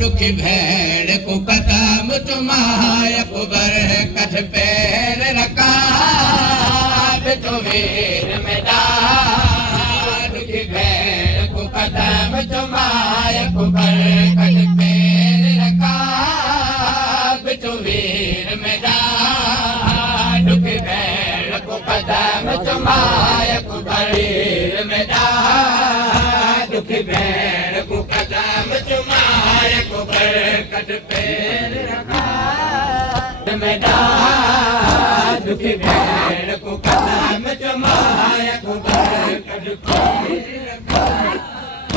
दुखी भेड़ को कदम चुमाय कुबर कठ पैर रखा बिचो वीर मेरा दुखी भेड़ को कदम चुमाय कुबर कठ पैर रखा बिचो वीर मेरा दुखी भेड़ को कदम चुमाय कुबर मेरा दुखी भेड़ को कदम चुमाय कुबर कट पैर रखा मेरा दुखी भेड़ को कदम चुमाय कुबर कट पैर रखा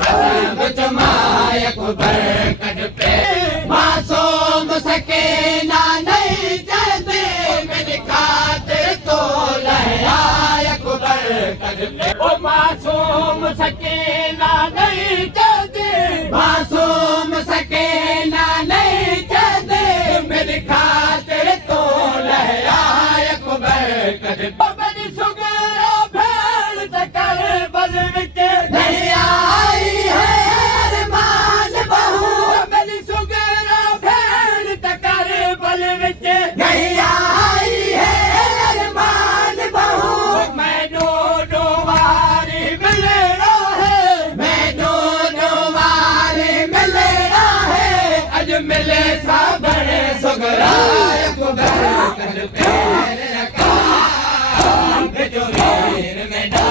कदम चुमाय कुबर कट पैर मासूम सकीना नहीं चाहते मेरी खातिर तो लहराया कुबर कट पैर ओ मासूम सकीना नहीं चाहते मासूम सकीना नहीं चाहते मेरी खातिर तो लहराया कुबर कट पैर मेरी सुगरा भेड़ चकर बल विच नहीं आई है अरमान बहू मेरी सुगरा भेड़ चकर बल विच नहीं आई है अरमान बहू मैं दो वारी मिलना है मैं दो वारी मिलना है अज मिले सा बड़े सुगरा कुबर कट पैर रखा बिचो वीर मेरा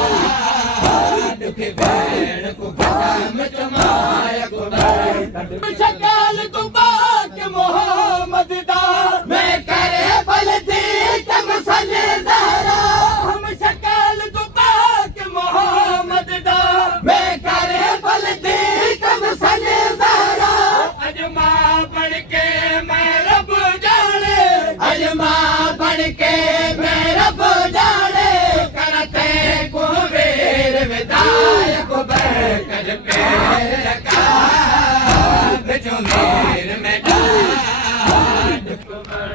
दुखी भेड़ को कदम चुमाय कुबर कट शकाल को बाक मोहम्मद दा मैं करे बलदी तम सल जहरा हम शकाल को बाक मोहम्मद दा मैं करे बलदी तम सल जहरा अजमा बन के मैं रब जाने अजमा बन के मैं रब जाने करते को वीर विदाय कुबर कट पैर रखा बिचो वीर मेरा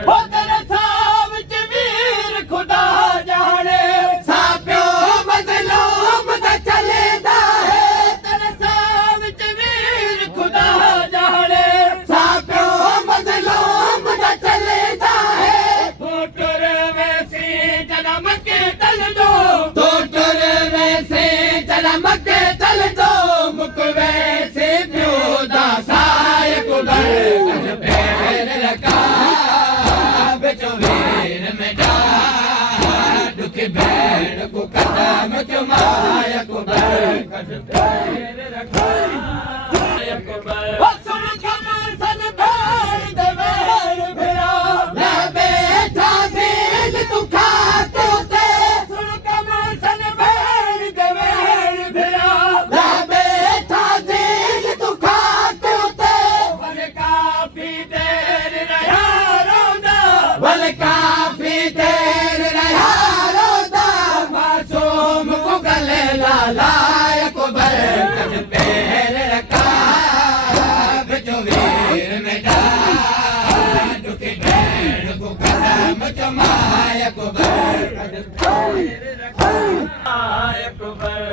हो तेरे साव च वीर खुदा जाने साप्यो मजलूम दा चलेदा है तेरे साव च वीर खुदा जाने साप्यो मजलूम दा चलेदा है टोटर वैसी जन्म के तल दो टोटर वैसे जन्म के तल दो मुक वैसे प्यो दा साय कुबर कट पैर रखा बिचो वीर मेरा दुखी भेड़ को कदम चुमाय कुबर कट पैर रखा सुन खबर सन भेड़ दे वेर भिरा मैं बैठा दिल तू खाते होते सुन खबर सन भेड़ दे वेर भिरा मैं बैठा दिल तू खाते होते बल काफी देर रहा रोदा बल काफी देर रहा रोदा मासूम को गले लाया कुबर कट पैर रखा बिचो वीर मेरा दुखी भेड़ को कदम चुमाय कुबर कट पैर रखा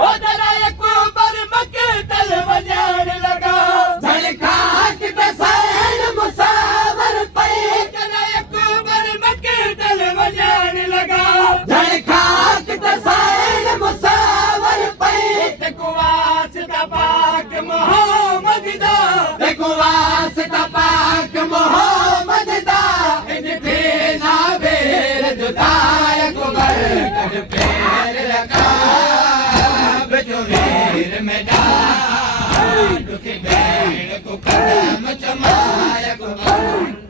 ओ जरा कुबर मके तल बजान लगा झलकाट पे सैन मुसावर पे जरा कुबर मके तल बजान लगा झलकाट पे सैन मुसावर पे कुवास तपाक मोहम्मद दा कुवास तपाक मोहम्मद दा इन थे ना बेर जुदाय कुबर कट पैर रखा बिचो वीर मेरा दुखी भेड़ को कदम चुमाय कुबर